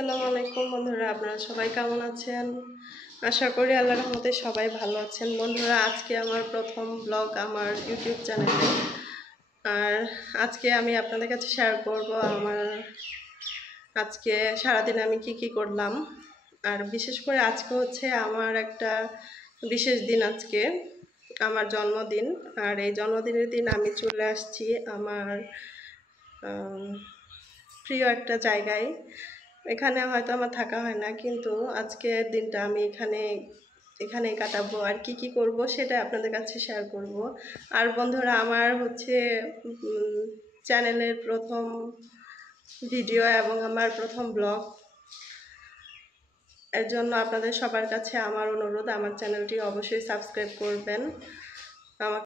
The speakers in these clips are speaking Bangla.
আসসালামু আলাইকুম বন্ধুরা, আপনারা সবাই কেমন আছেন? আশা করি আল্লাহর রহমতে সবাই ভালো আছেন। বন্ধুরা, আজকে আমার প্রথম ব্লগ আমার ইউটিউব চ্যানেলে। আর আজকে আমি আপনাদের কাছে শেয়ার করব আমার আজকে সারাদিন আমি কি করলাম। আর বিশেষ করে আজকে হচ্ছে আমার একটা বিশেষ দিন, আজকে আমার জন্মদিন। আর এই জন্মদিনের দিন আমি চলে আসছি আমার প্রিয় একটা জায়গায়। এখানে হয়তো আমার থাকা হয় না, কিন্তু আজকের দিনটা আমি এখানেই কাটাবো। আর কি করব সেটা আপনাদের কাছে শেয়ার করব। আর বন্ধুরা, আমার হচ্ছে চ্যানেলের প্রথম ভিডিও এবং আমার প্রথম ব্লগ। এর জন্য আপনাদের সবার কাছে আমার অনুরোধ, আমার চ্যানেলটি অবশ্যই সাবস্ক্রাইব করবেন। আমার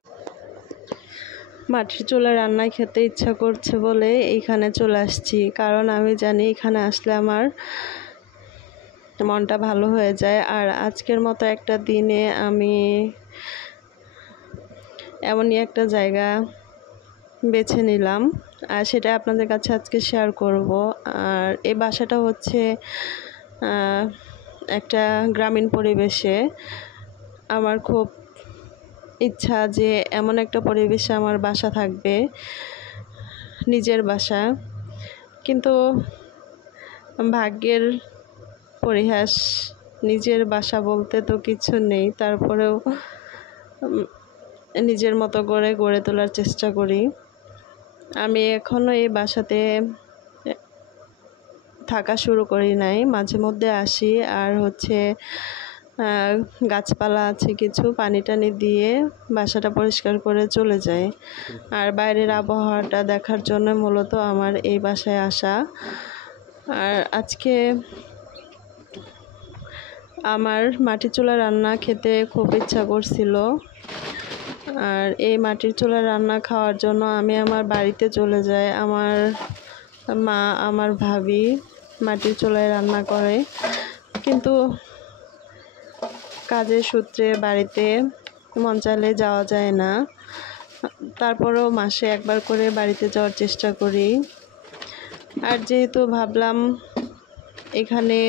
মাটির চুলা রান্না খেতে ইচ্ছা করছে বলে এইখানে চলে আসছি, কারণ আমি জানি এখানে আসলে আমার মনটা ভালো হয়ে যায়। আর আজকের মতো একটা দিনে আমি এমনই একটা জায়গা বেছে নিলাম, আর সেটা আপনাদের কাছে আজকে শেয়ার করব। আর এই বাসাটা হচ্ছে একটা গ্রামীণ পরিবেশে। আমার খুব ইচ্ছা যে এমন একটা পরিবেশে আমার বাসা থাকবে, নিজের বাসা। কিন্তু ভাগ্যের পরিহাস, নিজের বাসা বলতে তো কিছু নেই। তারপরেও নিজের মতো করে গড়ে তোলার চেষ্টা করি। আমি এখনো এই বাসাতে থাকা শুরু করি নাই, মাঝে মধ্যে আসি। আর হচ্ছে গাছপালা আছে কিছু, পানি টানি দিয়ে বাসাটা পরিষ্কার করে চলে যায়। আর বাইরের আবহাওয়াটা দেখার জন্য মূলত আমার এই বাসায় আসা। আর আজকে আমার মাটির চুলা রান্না খেতে খুব ইচ্ছা করছিল। আর এই মাটির চুলা রান্না খাওয়ার জন্য আমি আমার বাড়িতে চলে যাই। আমার মা, আমার ভাবি মাটির চুলায় রান্না করে, কিন্তু কাজের সূত্রে বাড়িতে মন চাইলে যাওয়া যায় না। তারপরেও মাসে একবার করে বাড়িতে যাওয়ার চেষ্টা করি। আর যেহেতু ভাবলাম এখানে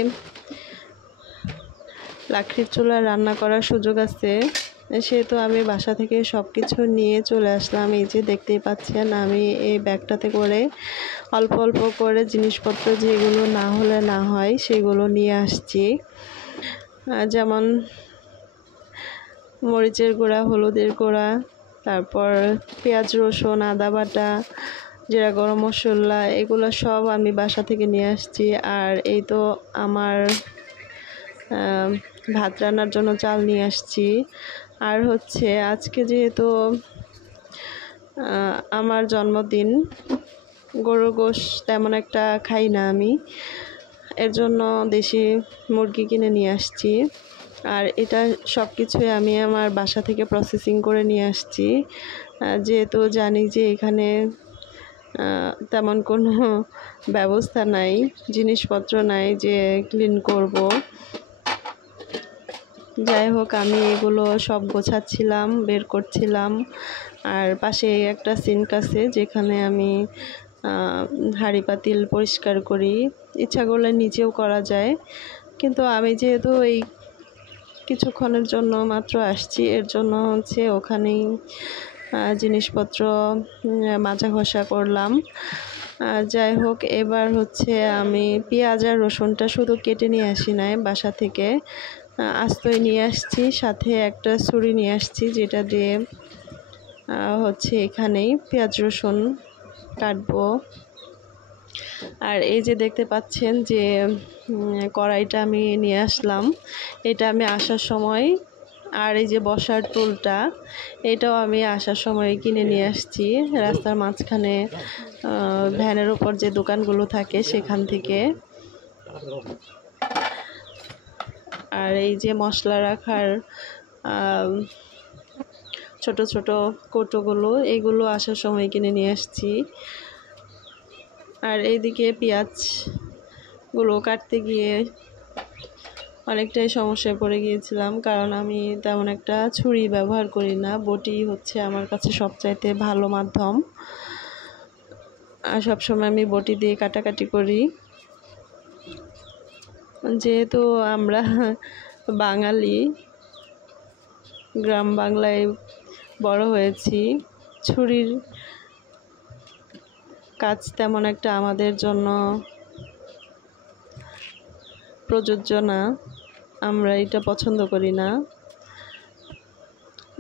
লাকড়ির চুলায় রান্না করার সুযোগ আছে, সেহেতু আমি বাসা থেকে সব কিছু নিয়ে চলে আসলাম। এই যে দেখতেই পাচ্ছেন, আমি এই ব্যাগটাতে করে অল্প অল্প করে জিনিসপত্র যেগুলো না হলে না হয় সেগুলো নিয়ে আসছি। যেমন মরিচের গুঁড়া, হলুদের গুঁড়া, তারপর পেঁয়াজ, রসুন, আদা বাটা, জিরা, গরম মশলা, এগুলো সব আমি বাসা থেকে নিয়ে আসছি। আর এই তো আমার ভাত রান্নার জন্য চাল নিয়ে আসছি। আর হচ্ছে আজকে যেহেতু আমার জন্মদিন, গরুর গোশত তেমন একটা খাই না আমি, এর জন্য দেশি মুরগি কিনে নিয়ে আসছি। আর এটা সব কিছুই আমি আমার বাসা থেকে প্রসেসিং করে নিয়ে আসছি, যেহেতু জানি যে এখানে তেমন কোনো ব্যবস্থা নাই, জিনিসপত্র নাই যে ক্লিন করব। যাই হোক, আমি এগুলো সব গোছাচ্ছিলাম, বের করছিলাম। আর পাশে একটা সিঙ্ক আছে যেখানে আমি হাঁড়ি পাতিল পরিষ্কার করি। ইচ্ছা করলে নিচেও করা যায়, কিন্তু আমি যেহেতু এই কিছুক্ষণের জন্য মাত্র আসছি, এর জন্য হচ্ছে ওখানেই জিনিসপত্র মাজা ঘষা করলাম। যাই হোক, এবার হচ্ছে আমি পেঁয়াজ আর রসুনটা শুধু কেটে নিয়ে আসি নাই, বাসা থেকে আস্তই নিয়ে আসছি। সাথে একটা ছুরি নিয়ে আসছি, যেটা দিয়ে হচ্ছে এখানেই পেঁয়াজ রসুন কাটবো। আর এই যে দেখতে পাচ্ছেন যে কড়াইটা আমি নিয়ে আসলাম, এটা আমি আসার সময়। আর এই যে বসার টুলটা, এটাও আমি আসার সময় কিনে নিয়ে আসছি রাস্তার মাঝখানে, ভ্যানের উপর যে দোকানগুলো থাকে সেখান থেকে। আর এই যে মশলা রাখার ছোট ছোট কৌটোগুলো, এগুলো আসার সময় কিনে নিয়ে আসছি। আর এইদিকে পেঁয়াজগুলো কাটতে গিয়ে অনেকটাই সমস্যায় পড়ে গিয়েছিলাম, কারণ আমি তেমন একটা ছুরি ব্যবহার করি না। বটি হচ্ছে আমার কাছে সবচাইতে ভালো মাধ্যম, আর সবসময় আমি বটি দিয়ে কাটাকাটি করি। যেহেতু আমরা বাঙালি, গ্রাম বাংলায় বড় হয়েছি, ছুরির কাজ তেমন একটা আমাদের জন্য প্রযোজ্য না, আমরা এটা পছন্দ করি না।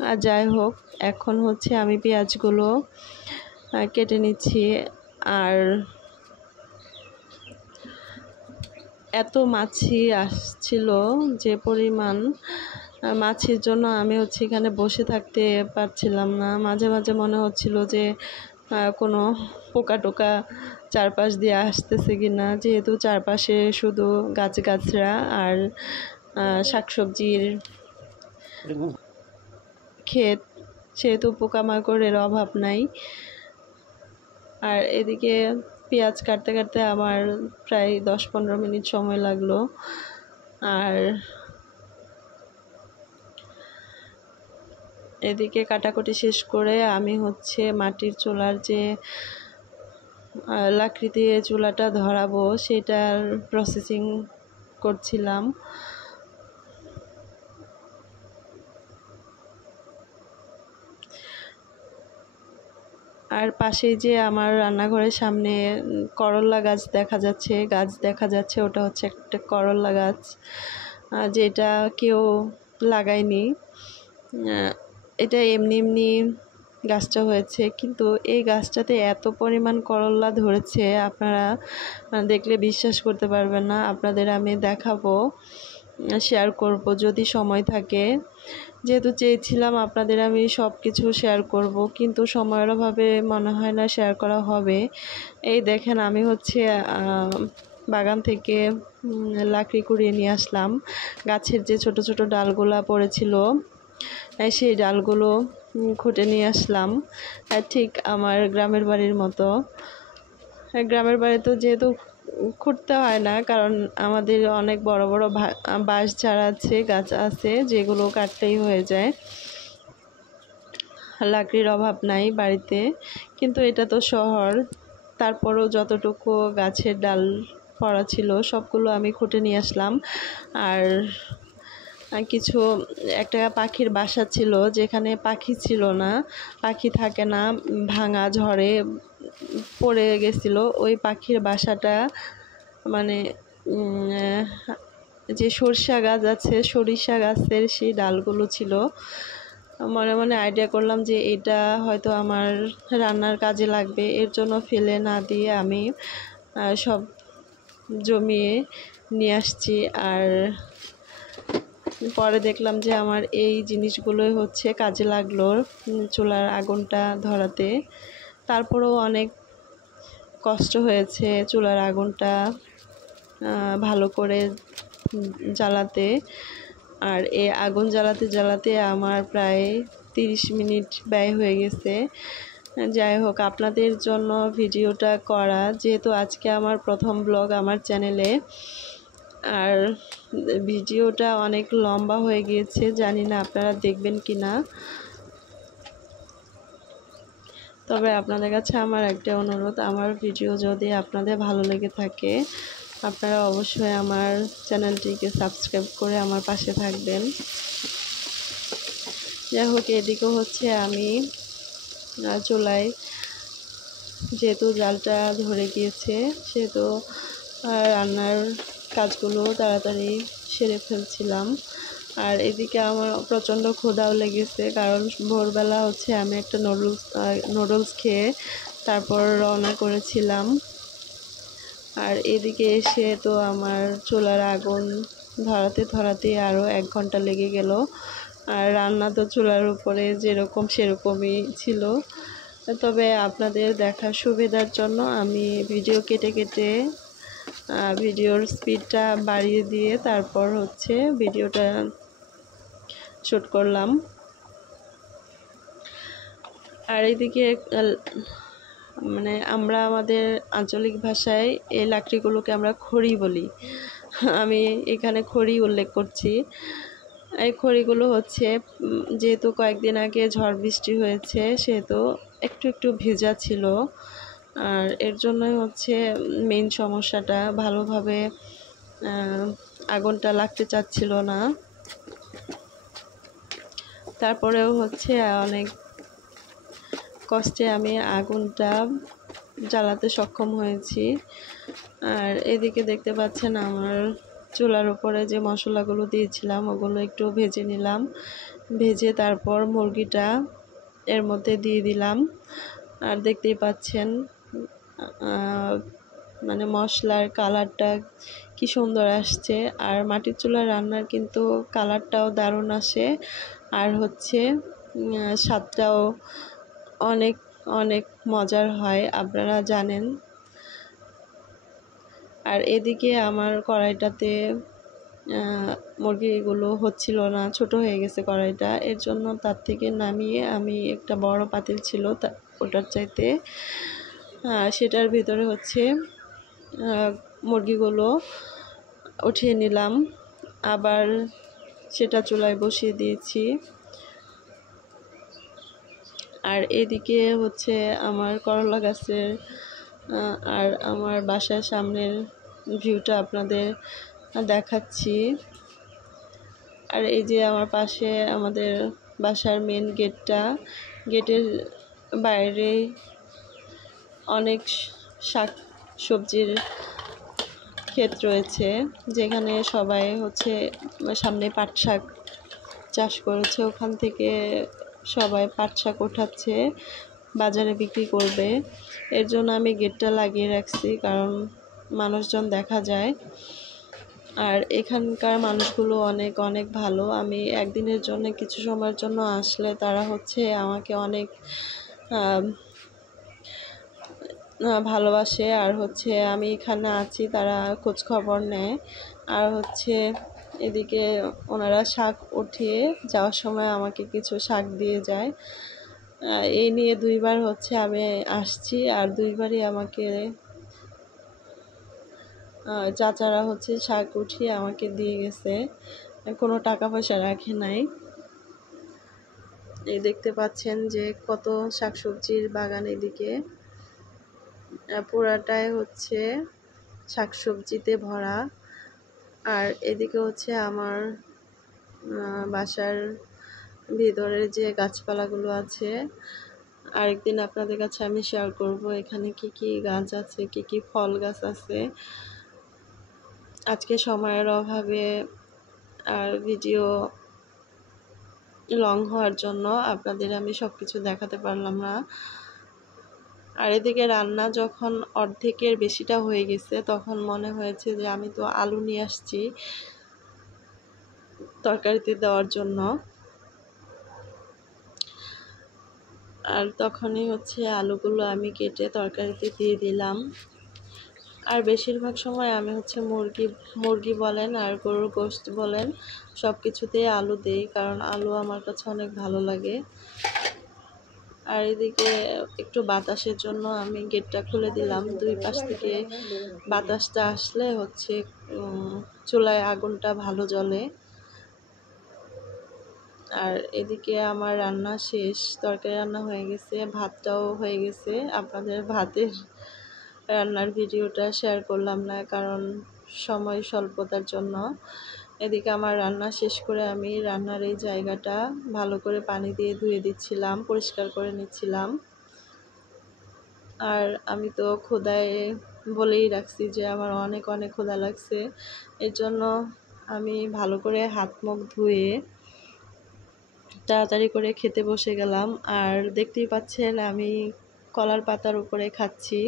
আর যাই হোক, এখন হচ্ছে আমি পেঁয়াজগুলো কেটে নিচ্ছি। আর এত মাছি আসছিল যে পরিমাণ, মাছির জন্য আমি হচ্ছে এখানে বসে থাকতে পারছিলাম না। মাঝে মাঝে মনে হচ্ছিল যে কোনো পোকা টোকা চারপাশ দিয়ে আসতেছে কিনা, যেহেতু চারপাশে শুধু গাছগাছরা আর শাকসবজির ক্ষেত, সেহেতু পোকামাকড়ের অভাব নাই। আর এদিকে পেঁয়াজ কাটতে কাটতে আমার প্রায় 10-15 মিনিট সময় লাগলো। আর এদিকে কাটাকুটি শেষ করে আমি হচ্ছে মাটির চুলার যে লাকড়ি দিয়ে চুলাটা ধরাবো সেটার প্রসেসিং করছিলাম। আর পাশেই যে আমার রান্নাঘরের সামনে করল্লা গাছ দেখা যাচ্ছে, ওটা হচ্ছে একটা করল্লা গাছ, যেটা কেউ লাগায়নি, এটা এমনি এমনি গাছটা হয়েছে। কিন্তু এই গাছটাতে এত পরিমাণ করল্লা ধরেছে, আপনারা দেখলে বিশ্বাস করতে পারবেন না। আপনাদের আমি দেখাবো, শেয়ার করব যদি সময় থাকে। যেহেতু চেয়েছিলাম আপনাদের আমি সব কিছু শেয়ার করব, কিন্তু সময়ের অভাবে মনে হয় না শেয়ার করা হবে। এই দেখেন, আমি হচ্ছে বাগান থেকে লাকড়ি কুড়িয়ে নিয়ে আসলাম। গাছের যে ছোট ছোট ডালগুলা পড়েছিল, সেই ডালগুলো খুঁটে নিয়ে আসলাম। ঠিক আমার গ্রামের বাড়ির মতো। গ্রামের বাড়িতে যেহেতু খুঁড়তে হয় না, কারণ আমাদের অনেক বড় বড় বাঁশ ঝাড় আছে, গাছ আছে, যেগুলো কাটলেই হয়ে যায়, লাকড়ির অভাব নাই বাড়িতে। কিন্তু এটা তো শহর, তারপরও যতটুকু গাছের ডাল পড়া ছিল সবগুলো আমি খুঁটে নিয়ে আসলাম। আর কিছু একটা পাখির বাসা ছিল, যেখানে পাখি ছিল না, পাখি থাকে না, ভাঙা ঝড়ে পড়ে গেছিল। ওই পাখির বাসাটা মানে যে সরিষা গাছ আছে, সরিষা গাছের সেই ডালগুলো ছিল। মনে মনে আইডিয়া করলাম যে এটা হয়তো আমার রান্নার কাজে লাগবে, এর জন্য ফেলে না দিয়ে আমি সব জমিয়ে নিয়ে আসছি। আর পরে দেখলাম যে আমার এই জিনিসগুলোই হচ্ছে কাজে লাগলো চুলার আগুনটা ধরাতে। তারপরেও অনেক কষ্ট হয়েছে চুলার আগুনটা ভালো করে জ্বালাতে। আর এই আগুন জ্বালাতে জ্বালাতে আমার প্রায় 30 মিনিট ব্যয় হয়ে গেছে। যাই হোক, আপনাদের জন্য ভিডিওটা করা, যেহেতু আজকে আমার প্রথম ব্লগ আমার চ্যানেলে। আর ভিডিওটা অনেক লম্বা হয়ে গিয়েছে, জানি না আপনারা দেখবেন কি না। তবে আপনাদের কাছে আমার একটা অনুরোধ, আমার ভিডিও যদি আপনাদের ভালো লেগে থাকে, আপনারা অবশ্যই আমার চ্যানেলটিকে সাবস্ক্রাইব করে আমার পাশে থাকবেন। যাই হোক, এদিকেও হচ্ছে আমি চুলায় যেহেতু জালটা ধরে গিয়েছে, সেহেতু রান্নার কাজগুলো তাড়াতাড়ি সেরে ফেলছিলাম। আর এদিকে আমার প্রচণ্ড ক্ষুধাও লেগেছে, কারণ ভোরবেলা হচ্ছে আমি একটা নুডলস খেয়ে তারপর রওনা করেছিলাম। আর এদিকে এসে তো আমার চুলার আগুন ধরাতে ধরাতে আরও 1 ঘন্টা লেগে গেল। আর রান্না তো চুলার উপরে যেরকম সেরকমই ছিল। তবে আপনাদের দেখার সুবিধার জন্য আমি ভিডিও কেটে কেটে ভিডিওর স্পিডটা বাড়িয়ে দিয়ে তারপর হচ্ছে ভিডিওটা শ্যুট করলাম। আর এদিকে মানে আমরা আমাদের আঞ্চলিক ভাষায় এই লাকড়িগুলোকে আমরা খড়ি বলি। আমি এখানে খড়ি উল্লেখ করছি। এই খড়িগুলো হচ্ছে যেহেতু কয়েকদিন আগে ঝড় বৃষ্টি হয়েছে, সেহেতু একটু একটু ভেজা ছিল। আর এর জন্যই হচ্ছে মেইন সমস্যাটা, ভালোভাবে আগুনটা লাগতে চাচ্ছিল না। তারপরেও হচ্ছে অনেক কষ্টে আমি আগুনটা জ্বালাতে সক্ষম হয়েছি। আর এদিকে দেখতে পাচ্ছেন আমার চুলার উপরে যে মশলাগুলো দিয়েছিলাম ওগুলো একটু ভেজে নিলাম। ভেজে তারপর মুরগিটা এর মধ্যে দিয়ে দিলাম। আর দেখতেই পাচ্ছেন মানে মশলার কালারটা কি সুন্দর আসছে। আর মাটির চুলার রান্নার কিন্তু কালারটাও দারুণ আসে, আর হচ্ছে স্বাদটাও অনেক অনেক মজার হয়, আপনারা জানেন। আর এদিকে আমার কড়াইটাতে মুরগিগুলো হচ্ছিল না, ছোট হয়ে গেছে কড়াইটা। এর জন্য তার থেকে নামিয়ে আমি একটা বড় পাতিল ছিল ওটার চাইতে সেটার ভিতরে হচ্ছে মুরগিগুলো উঠিয়ে নিলাম। আবার সেটা চুলায় বসিয়ে দিয়েছি। আর এদিকে হচ্ছে আমার করলা গাছের আর আমার বাসার সামনের ভিউটা আপনাদের দেখাচ্ছি। আর এই যে আমার পাশে আমাদের বাসার মেন গেটটা, গেটের বাইরে অনেক শাক সবজির ক্ষেত রয়েছে, যেখানে সবাই হচ্ছে সামনে পাট শাক চাষ করেছে। ওখান থেকে সবাই পাট শাক ওঠাচ্ছে, বাজারে বিক্রি করবে। এর জন্য আমি গেটটা লাগিয়ে রাখছি, কারণ মানুষজন দেখা যায়। আর এখানকার মানুষগুলো অনেক অনেক ভালো। আমি একদিনের জন্য কিছু সময়ের জন্য আসলে তারা হচ্ছে আমাকে অনেক ভালোবাসে। আর হচ্ছে আমি এখানে আছি তারা খোঁজ খবর নেয়। আর হচ্ছে এদিকে ওনারা শাক উঠিয়ে যাওয়ার সময় আমাকে কিছু শাক দিয়ে যায়। এই নিয়ে দুইবার হচ্ছে আমি আসছি, আর দুইবারই আমাকে চাচারা হচ্ছে শাক উঠিয়ে আমাকে দিয়ে গেছে, কোনো টাকা পয়সা রাখে নাই। এই দেখতে পাচ্ছেন যে কত শাকসবজির বাগান, এদিকে পুরাটাই হচ্ছে শাকসবজিতে ভরা। আর এদিকে হচ্ছে আমার বাসার ভিতরে যে গাছপালাগুলো আছে, আরেকদিন আপনাদের কাছে আমি শেয়ার করব এখানে কি কি গাছ আছে, কি কি ফল গাছ আছে। আজকে সময়ের অভাবে আর ভিডিও লং হওয়ার জন্য আপনাদের আমি সবকিছু দেখাতে পারলাম না। আর এদিকে রান্না যখন অর্ধেকের বেশিটা হয়ে গেছে, তখন মনে হয়েছে যে আমি তো আলু নিয়ে আসছি তরকারিতে দেওয়ার জন্য। আর তখনই হচ্ছে আলুগুলো আমি কেটে তরকারিতে দিয়ে দিলাম। আর বেশিরভাগ সময় আমি হচ্ছে মুরগি বলেন আর গরুর গোশত বলেন, সব কিছুতেই আলু দিই, কারণ আলু আমার কাছে অনেক ভালো লাগে। আর এদিকে একটু বাতাসের জন্য আমি গেটটা খুলে দিলাম, দুই পাশ থেকে বাতাসটা আসলে হচ্ছে চুলায় আগুনটা ভালো জ্বলে। আর এদিকে আমার রান্না শেষ, তরকারি রান্না হয়ে গেছে, ভাতটাও হয়ে গেছে। আপনাদের ভাতের রান্নার ভিডিওটা শেয়ার করলাম না, কারণ সময় স্বল্পতার জন্য। এদিকে আমার রান্না শেষ করে আমি রান্নার এই জায়গাটা ভালো করে পানি দিয়ে ধুয়ে দিচ্ছিলাম, পরিষ্কার করে নিচ্ছিলাম। আর আমি তো ক্ষুধায় বলেই রাখছি যে আমার অনেক অনেক ক্ষুধা লাগছে। এর জন্য আমি ভালো করে হাত মুখ ধুয়ে তাড়াতাড়ি করে খেতে বসে গেলাম। আর দেখতেই পাচ্ছেন আমি কলার পাতার উপরে খাচ্ছি।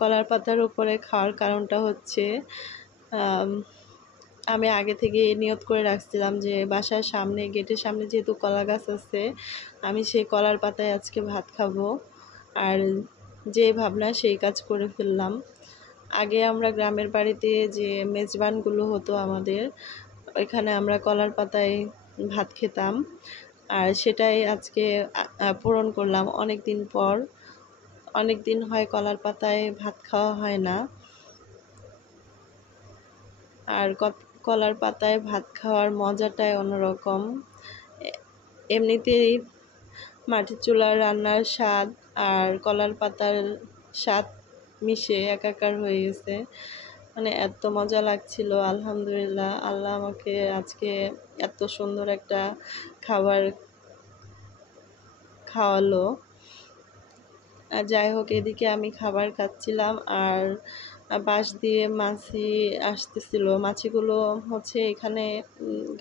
কলার পাতার উপরে খাওয়ার কারণটা হচ্ছে আমি আগে থেকে নিয়ত করে রাখছিলাম যে বাসার সামনে, গেটের সামনে যেহেতু কলা গাছ আছে, আমি সেই কলার পাতায় আজকে ভাত খাবো। আর যে ভাবনা সেই কাজ করে ফেললাম। আগে আমরা গ্রামের বাড়িতে যে মেজবানগুলো হতো আমাদের, ওইখানে আমরা কলার পাতায় ভাত খেতাম। আর সেটাই আজকে পূরণ করলাম অনেক দিন পর। অনেক দিন হয় কলার পাতায় ভাত খাওয়া হয় না। আর কলার পাতায় ভাত খাওয়ার মজাটাই অন্যরকম। এমনিতেই মাটির চুলার রান্নার স্বাদ আর কলার পাতার স্বাদ মিশে একাকার হয়ে গেছে। মানে এত মজা লাগছিল। আলহামদুলিল্লাহ, আল্লাহ আমাকে আজকে এত সুন্দর একটা খাবার খাওয়ালো। আর যাই হোক, এদিকে আমি খাবার খাচ্ছিলাম আর বাঁশ দিয়ে মাছি আসতেছিল। মাছিগুলো হচ্ছে এখানে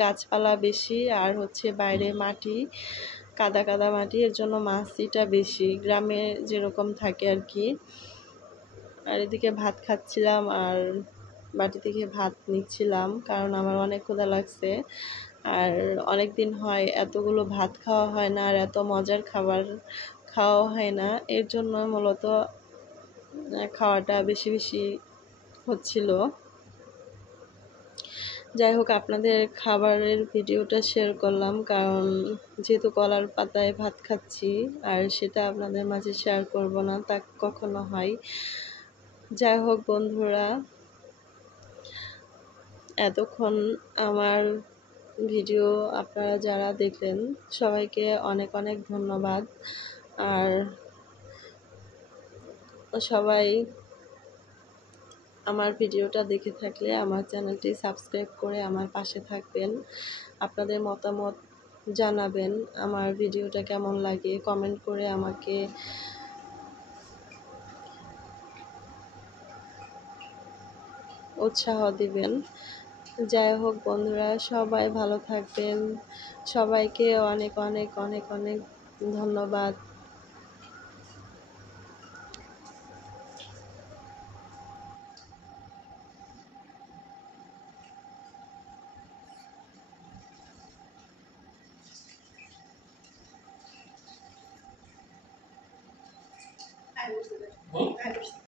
গাছপালা বেশি, আর হচ্ছে বাইরে মাটি, কাদা কাদা মাটি, এর জন্য মাছিটা বেশি, গ্রামে যেরকম থাকে আর কি। আর এদিকে ভাত খাচ্ছিলাম আর বাটি থেকে ভাত নিচ্ছিলাম, কারণ আমার অনেক ক্ষুধা লাগছে। আর অনেক দিন হয় এতগুলো ভাত খাওয়া হয় না, আর এত মজার খাবার খাওয়া হয় না, এর জন্য মূলত খাওয়াটা বেশি বেশি হচ্ছিল। যাই হোক, আপনাদের খাবারের ভিডিওটা শেয়ার করলাম, কারণ যেহেতু কলার পাতায় ভাত খাচ্ছি আর সেটা আপনাদের মাঝে শেয়ার করব না তা কখনো হয়। যাই হোক বন্ধুরা, এতক্ষণ আমার ভিডিও আপনারা যারা দেখলেন সবাইকে অনেক অনেক ধন্যবাদ। আর সবাই আমার ভিডিওটা দেখে থাকলে আমার চ্যানেলটি সাবস্ক্রাইব করে আমার পাশে থাকবেন। আপনাদের মতামত জানাবেন, আমার ভিডিওটা কেমন লাগে কমেন্ট করে আমাকে উৎসাহ দিবেন। যাই হোক বন্ধুরা, সবাই ভালো থাকবেন। সবাইকে অনেক অনেক অনেক অনেক ধন্যবাদ।